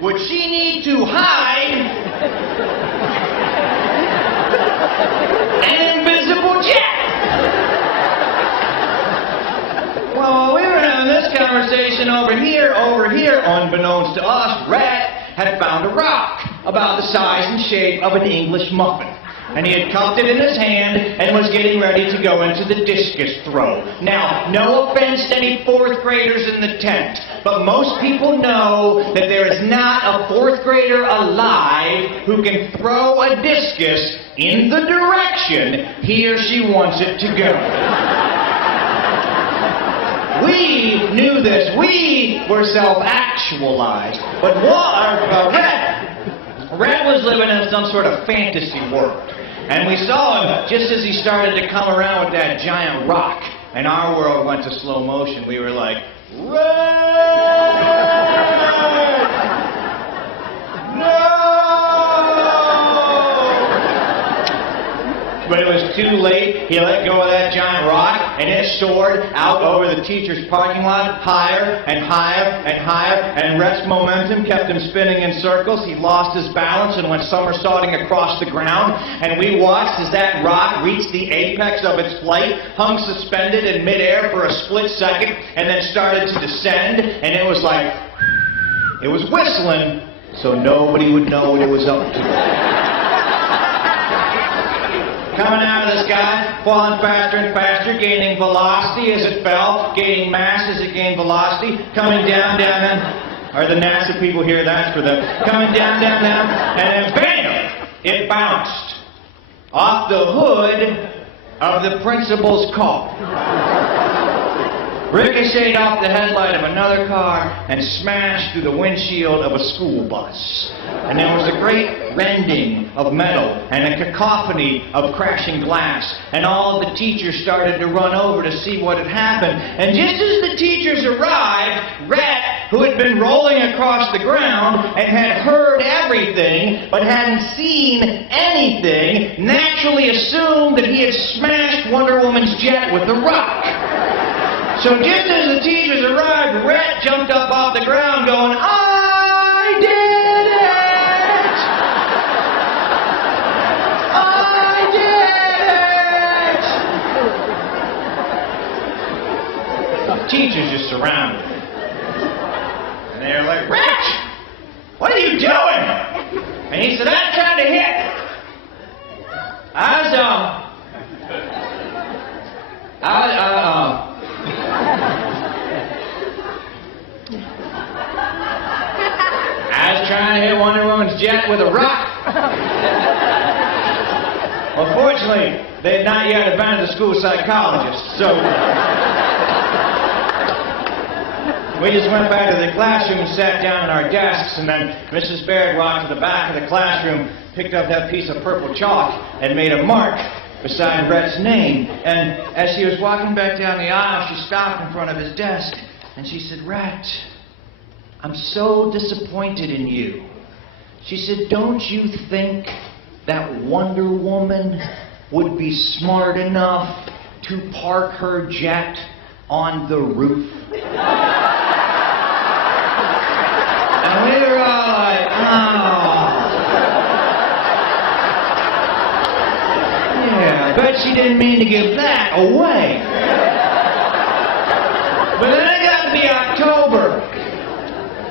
would she need to hide an invisible jet? Well, we were having this conversation over here, unbeknownst to us, Rhett had found a rock about the size and shape of an English muffin. And he had cupped it in his hand and was getting ready to go into the discus throw. Now, no offense to any fourth graders in the tent, but most people know that there is not a fourth grader alive who can throw a discus in the direction he or she wants it to go. We knew this. We were self-actualized. But Rhett was living in some sort of fantasy world. And we saw him just as he started to come around with that giant rock. And our world went to slow motion. We were like, Rhett! No! But it was too late. He let go of that giant rock, and it soared out over the teacher's parking lot, higher and higher and higher, and Rhett's momentum kept him spinning in circles. He lost his balance and went somersaulting across the ground, and we watched as that rock reached the apex of its flight, hung suspended in midair for a split second, and then started to descend, and it was like, it was whistling, so nobody would know what it was up to. Coming out of the sky, falling faster and faster, gaining velocity as it fell, gaining mass as it gained velocity, coming down, or the NASA people hear that's for them, coming down, and then bam! It bounced off the hood of the principal's car. Ricocheted off the headlight of another car and smashed through the windshield of a school bus. And there was a great rending of metal and a cacophony of crashing glass. And all of the teachers started to run over to see what had happened. And just as the teachers arrived, Rhett, who had been rolling across the ground and had heard everything but hadn't seen anything, naturally assumed that he had smashed Wonder Woman's jet with a rock. So just as the teachers arrived, Rhett jumped up off the ground going, I did it! I did it! The teachers just surrounded him. And they were like, Rhett! What are you doing? And he said, I'm trying to hit. I was trying to hit Wonder Woman's jet with a rock. Well, fortunately, they had not yet abandoned the school psychologist, so we just went back to the classroom and sat down at our desks, and then Mrs. Baird walked to the back of the classroom, picked up that piece of purple chalk, and made a mark beside Rhett's name. And as she was walking back down the aisle, she stopped in front of his desk, and she said, Rhett, I'm so disappointed in you. She said, don't you think that Wonder Woman would be smart enough to park her jet on the roof? And we were all like, oh. Yeah, I bet she didn't mean to give that away. But then it got to be October.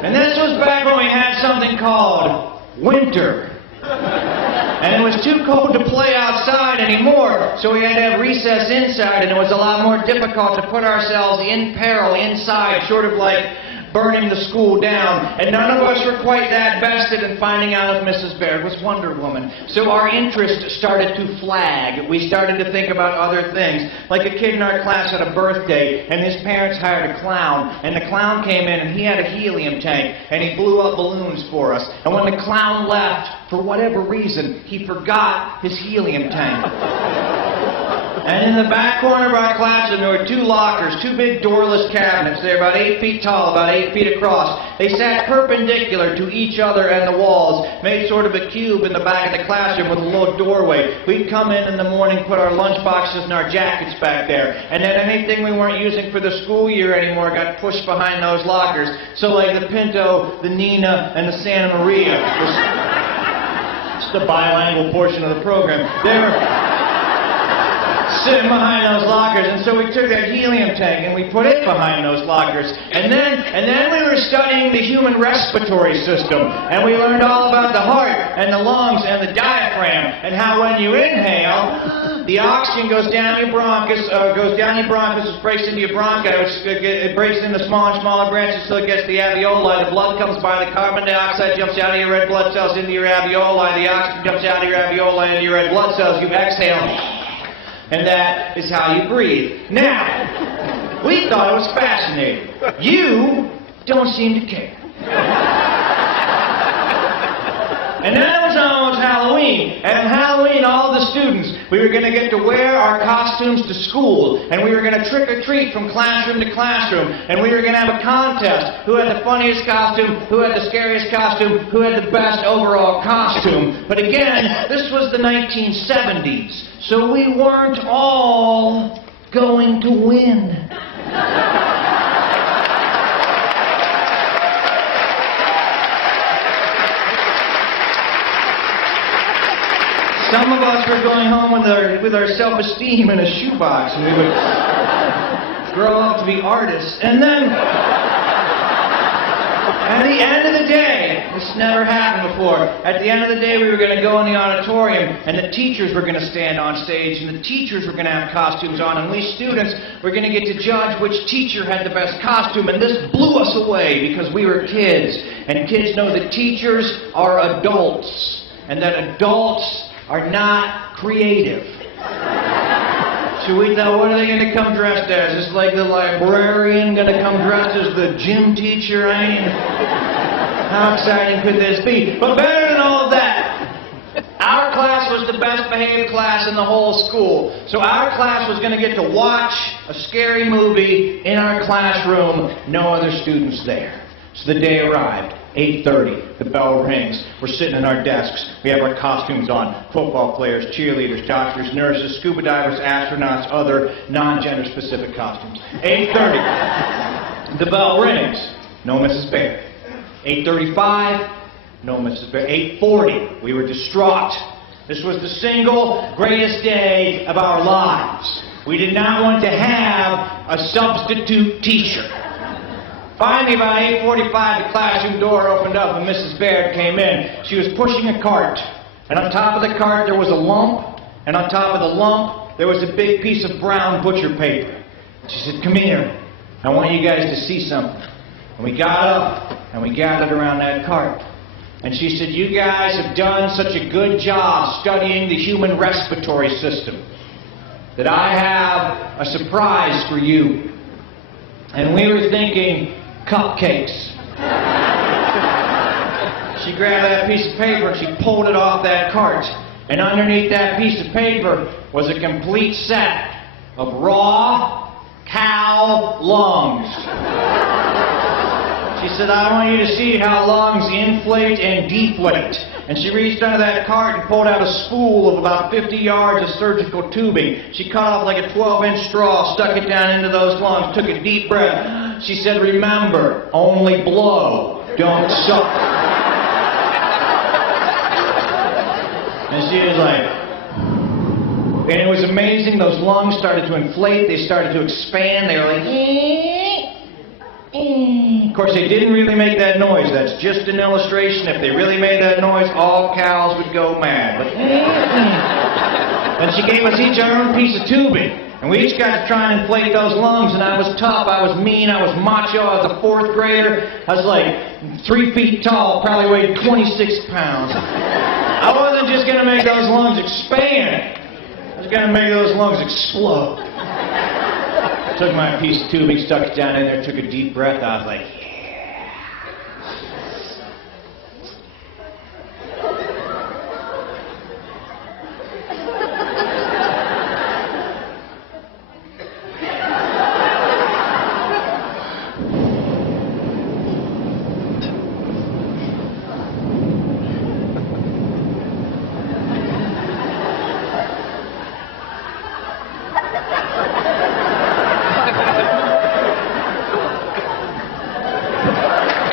And this was back when we had something called winter. And it was too cold to play outside anymore, so we had to have recess inside, and it was a lot more difficult to put ourselves in peril inside, sort of like burning the school down. And none of us were quite that vested in finding out if Mrs. Baird was Wonder Woman. So our interest started to flag. We started to think about other things. Like a kid in our class had a birthday, and his parents hired a clown, and the clown came in, and he had a helium tank, and he blew up balloons for us. And when the clown left, for whatever reason, he forgot his helium tank. And in the back corner of our classroom, there were two lockers, two big doorless cabinets. They were about 8 feet tall, about 8 feet across. They sat perpendicular to each other and the walls, made sort of a cube in the back of the classroom with a little doorway. We'd come in the morning, put our lunch boxes and our jackets back there. And then anything we weren't using for the school year anymore got pushed behind those lockers. So like the Pinto, the Nina, and the Santa Maria. It's the bilingual portion of the program. They were sitting behind those lockers, and so we took that helium tank and we put it behind those lockers. And then we were studying the human respiratory system, and we learned all about the heart and the lungs and the diaphragm, and how when you inhale, the oxygen goes down your bronchus, which breaks into your bronchi, which it breaks into smaller and smaller branches till it gets to the alveoli. The blood comes by, the carbon dioxide jumps out of your red blood cells into your alveoli, the oxygen jumps out of your alveoli into your red blood cells, you exhale. And that is how you breathe. Now, we thought it was fascinating. You don't seem to care. And then it was almost Halloween. And on Halloween, all the students, we were going to get to wear our costumes to school. And we were going to trick or treat from classroom to classroom. And we were going to have a contest. Who had the funniest costume? Who had the scariest costume? Who had the best overall costume? But again, this was the 1970s. So we weren't all going to win. Some of us were going home with our self-esteem in a shoebox, and we would grow up to be artists. And then, at the end of the day, this never happened before, at the end of the day we were going to go in the auditorium, and the teachers were going to stand on stage, and the teachers were going to have costumes on, and we students were going to get to judge which teacher had the best costume, and this blew us away because we were kids, and kids know that teachers are adults, and that adults are not creative. So we thought, what are they going to come dressed as? Is like the librarian going to come dressed as the gym teacher? I mean, how exciting could this be? But better than all of that, our class was the best behaved class in the whole school. So our class was going to get to watch a scary movie in our classroom, no other students there. So the day arrived, 8:30, the bell rings, we're sitting at our desks, we have our costumes on, football players, cheerleaders, doctors, nurses, scuba divers, astronauts, other non-gender specific costumes. 8:30, the bell rings, no Mrs. Baird. 8:35, no Mrs. Baird. 8:40, we were distraught. This was the single greatest day of our lives. We did not want to have a substitute teacher. Finally, about 8:45, the classroom door opened up and Mrs. Baird came in. She was pushing a cart, and on top of the cart there was a lump, and on top of the lump there was a big piece of brown butcher paper. She said, "Come here, I want you guys to see something." And we got up and we gathered around that cart. And she said, "You guys have done such a good job studying the human respiratory system that I have a surprise for you." And we were thinking, cupcakes. She grabbed that piece of paper and she pulled it off that cart. And underneath that piece of paper was a complete set of raw cow lungs. She said, "I want you to see how lungs inflate and deflate." And she reached under that cart and pulled out a spool of about 50 yards of surgical tubing. She cut off like a 12-inch straw, stuck it down into those lungs, took a deep breath. She said, "Remember, only blow, don't suck." And she was like, and it was amazing. Those lungs started to inflate. They started to expand. They were like, Of course, they didn't really make that noise. That's just an illustration. If they really made that noise, all cows would go mad. But and she gave us each our own piece of tubing. And we each got to try and inflate those lungs. And I was tough. I was mean. I was macho. I was a 4th grader. I was like 3 feet tall, probably weighed 26 pounds. I wasn't just going to make those lungs expand. I was going to make those lungs explode. Took my piece of tubing, stuck it down in there, took a deep breath. I was like, yeah.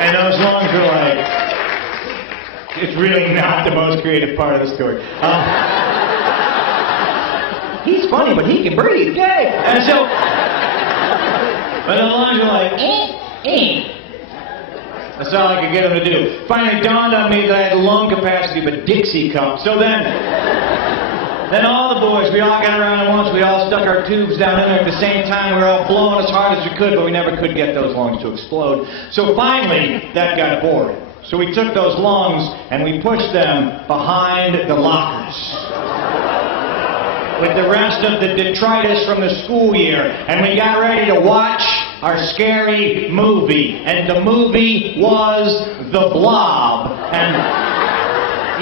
And those lungs are like, it's really not the most creative part of the story. He's funny, but he can breathe. Yay! And so, but the lungs are like, That's all I could get him to do. Finally, it dawned on me that I had the lung capacity of a Dixie cup. So then all the boys, we all got around at once. We all stuck our tubes down in there at the same time. We were all blowing as hard as we could, but we never could get those lungs to explode. So finally, that got boring. So we took those lungs and we pushed them behind the lockers with the rest of the detritus from the school year. And we got ready to watch our scary movie. And the movie was The Blob. And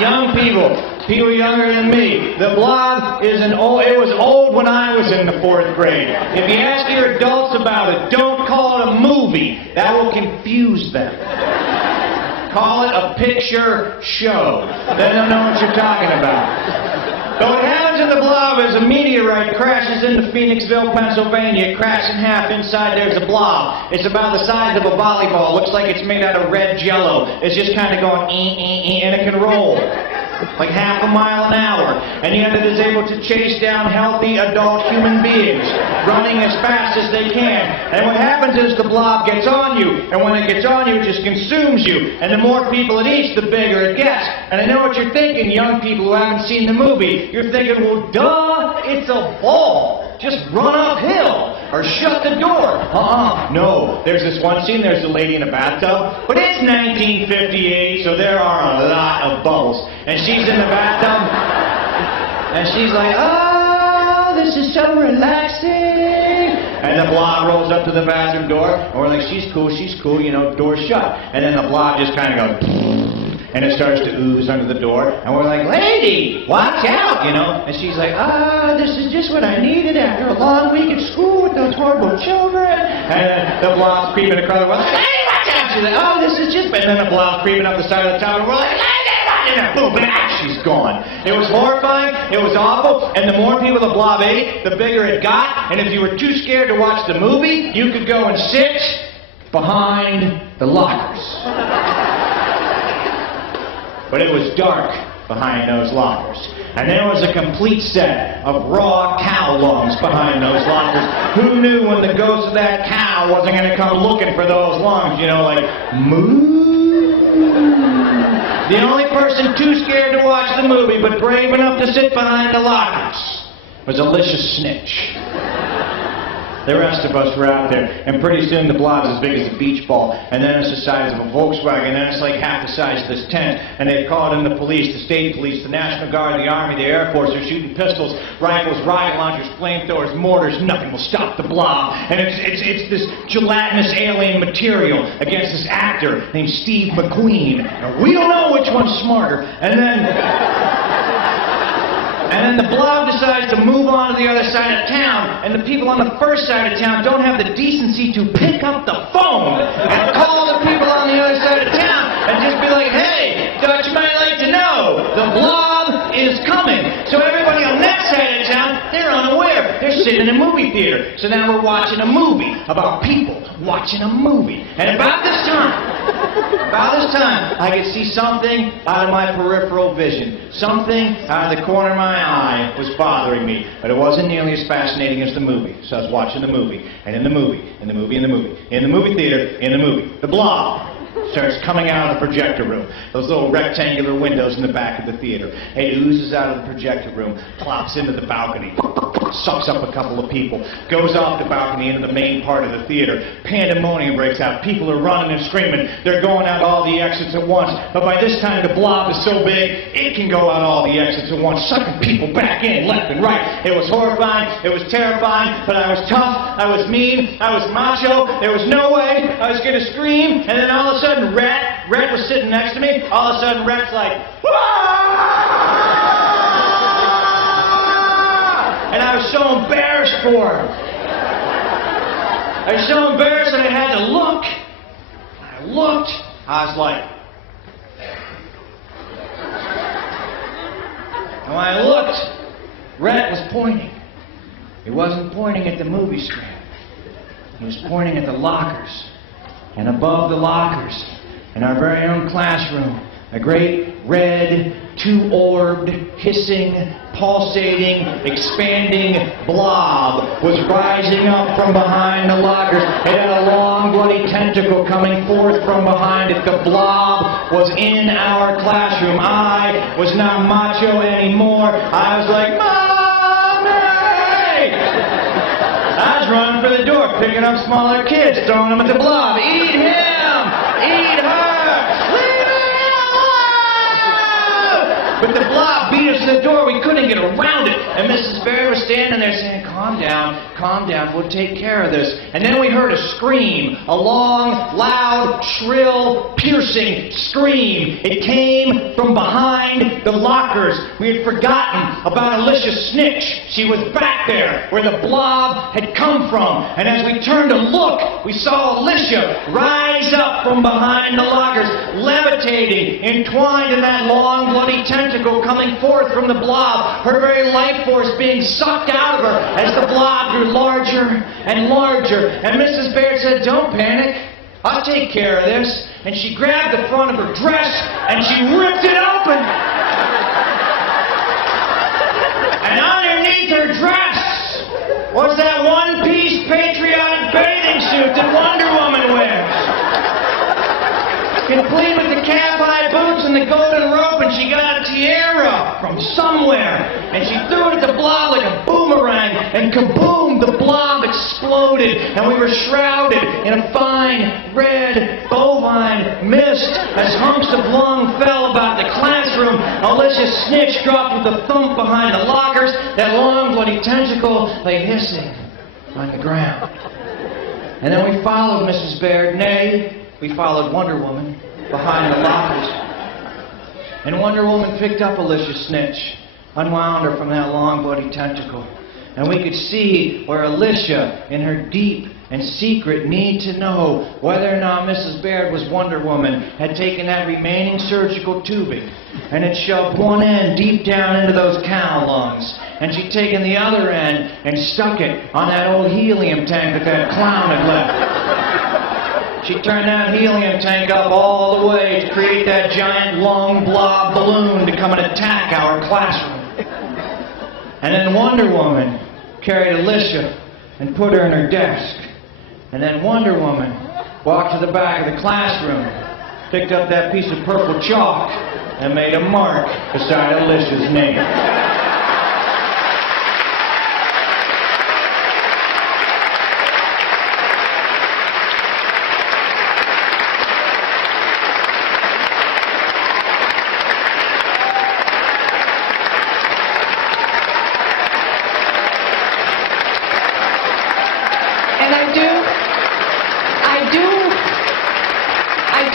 young people younger than me, The Blob is it was old when I was in the 4th grade. If you ask your adults about it, don't call it a movie. That will confuse them. Call it a picture show. They don't know what you're talking about. But what happens in The Blob is a meteorite crashes into Phoenixville, Pennsylvania. It crashes in half. Inside there's a blob. It's about the size of a volleyball. Looks like it's made out of red jello. It's just kind of going and it can roll like half a mile an hour. And yet it is able to chase down healthy adult human beings, running as fast as they can. And what happens is the blob gets on you. And when it gets on you, it just consumes you. And the more people it eats, the bigger it gets. And I know what you're thinking, young people who haven't seen the movie. You're thinking, well, duh, it's a ball. Just run uphill or shut the door. No. There's this one scene, there's a lady in a bathtub, but it's 1958, so there are a lot of bubbles. And she's in the bathtub, and she's like, oh, this is so relaxing. And the blob rolls up to the bathroom door, and we're like, she's cool, you know, door's shut. And then the blob just kind of goes, and it starts to ooze under the door, and we're like, lady, watch out, you know. And she's like, this is just what I needed after a long week at school with those horrible children. And the blob's creeping across the wall, like, hey, watch out. She's like, this then the blob creeping up the side of the tower. We're like, and boom, bang, she's gone. It was horrifying, it was awful, and the more people the blob ate, the bigger it got, and if you were too scared to watch the movie, you could go and sit behind the lockers. But it was dark behind those lockers. And there was a complete set of raw cow lungs behind those lockers. Who knew when the ghost of that cow wasn't going to come looking for those lungs, you know, like, moo? The only person too scared to watch the movie but brave enough to sit behind the lockers was Alicia Snitch. The rest of us were out there, and pretty soon the blob's as big as a beach ball, and then it's the size of a Volkswagen, and then it's like half the size of this tent, and they've called in the police, the state police, the National Guard, the Army, the Air Force. They're shooting pistols, rifles, rocket launchers, flamethrowers, mortars. Nothing will stop the blob. And it's this gelatinous alien material against this actor named Steve McQueen. And we don't know which one's smarter. And then the blob decides to move on to the other side of town, and the people on the first side of town don't have the decency to pick up the phone and call the people on the other side of town and just be like, hey, thought you might like to know, the blob is coming. So everybody on that side of town, they're unaware. They're sitting in a movie theater. So now we're watching a movie about people watching a movie. And about this time, I could see something out of my peripheral vision. Something out of the corner of my eye was bothering me. But it wasn't nearly as fascinating as the movie. So I was watching the movie, and in the movie theater, the blob starts coming out of the projector room. Those little rectangular windows in the back of the theater. It oozes out of the projector room, plops into the balcony, sucks up a couple of people, goes off the balcony into the main part of the theater. Pandemonium breaks out. People are running and screaming. They're going out all the exits at once. But by this time, the blob is so big, it can go out all the exits at once, sucking people back in left and right. It was horrifying. It was terrifying. But I was tough. I was mean. I was macho. There was no way I was going to scream. And then all of a sudden, Red was sitting next to me. All of a sudden, Red's like, "Wah!" And I was so embarrassed for him. I was so embarrassed that I had to look. When I looked, I was like, and when I looked, Red was pointing. He wasn't pointing at the movie screen. He was pointing at the lockers. And above the lockers, in our very own classroom, a great red, two-orbed, hissing, pulsating, expanding blob was rising up from behind the lockers. It had a long, bloody tentacle coming forth from behind it. The blob was in our classroom. I was not macho anymore. I was like, Mommy! I was running for the door, picking up smaller kids, throwing them at the blob. Eat him! Eat her! Leave me alone! But the blob beat us to the door. We couldn't get around it. And Mrs. Barrett was standing there saying, calm down, we'll take care of this. And then we heard a scream, a long, loud, shrill, piercing scream. It came from behind the lockers. We had forgotten about Alicia Snitch. She was back there where the blob had come from. And as we turned to look, we saw Alicia rise up from behind the lockers, levitating, entwined in that long, bloody tentacle coming forth from the blob, her very life force being sucked out of her as the blob grew larger and larger. And Mrs. Baird said, don't panic, I'll take care of this. And she grabbed the front of her dress and she ripped it open. And underneath her dress was that one-piece patriotic bathing suit that Wonder Woman wears, complete with the calf-high boots and the golden rope, and she got a tiara from somewhere, and she threw it at the blob like a boomerang, and kaboom, the blob exploded, and we were shrouded in a fine, red, bovine mist as hunks of lung fell about the classroom. Alicia Snitch dropped with a thump behind the lockers. That long, bloody tentacle lay hissing on the ground. And then we followed Mrs. Baird, nay, we followed Wonder Woman behind the lockers. And Wonder Woman picked up Alicia Snitch, unwound her from that long, bloody tentacle, and we could see where Alicia, in her deep and secret need to know whether or not Mrs. Baird was Wonder Woman, had taken that remaining surgical tubing and had shoved one end deep down into those cow lungs, and she'd taken the other end and stuck it on that old helium tank that that clown had left. She turned that helium tank up all the way to create that giant long blob balloon to come and attack our classroom. And then Wonder Woman carried Alicia and put her in her desk. And then Wonder Woman walked to the back of the classroom, picked up that piece of purple chalk, and made a mark beside Alicia's name. And I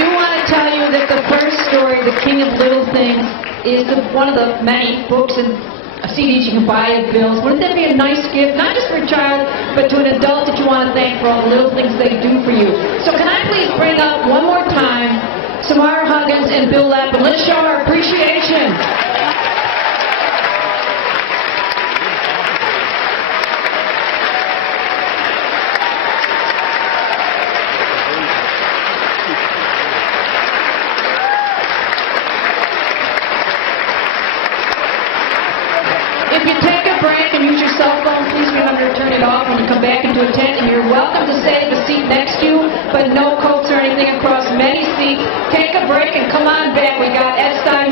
do want to tell you that the first story, The King of Little Things, is one of the many books and CDs you can buy at Bill's. Wouldn't that be a nice gift, not just for a child, but to an adult that you want to thank for all the little things they do for you? So can I please bring up one more time Samara Higgins and Bil Lepp, and let's show our appreciation. If you take a break and use your cell phone, please remember to turn it off when you come back into a tent. And you're welcome to save a seat next to you, but no coats or anything across many seats. Take a break and come on back. We got Ed Stein.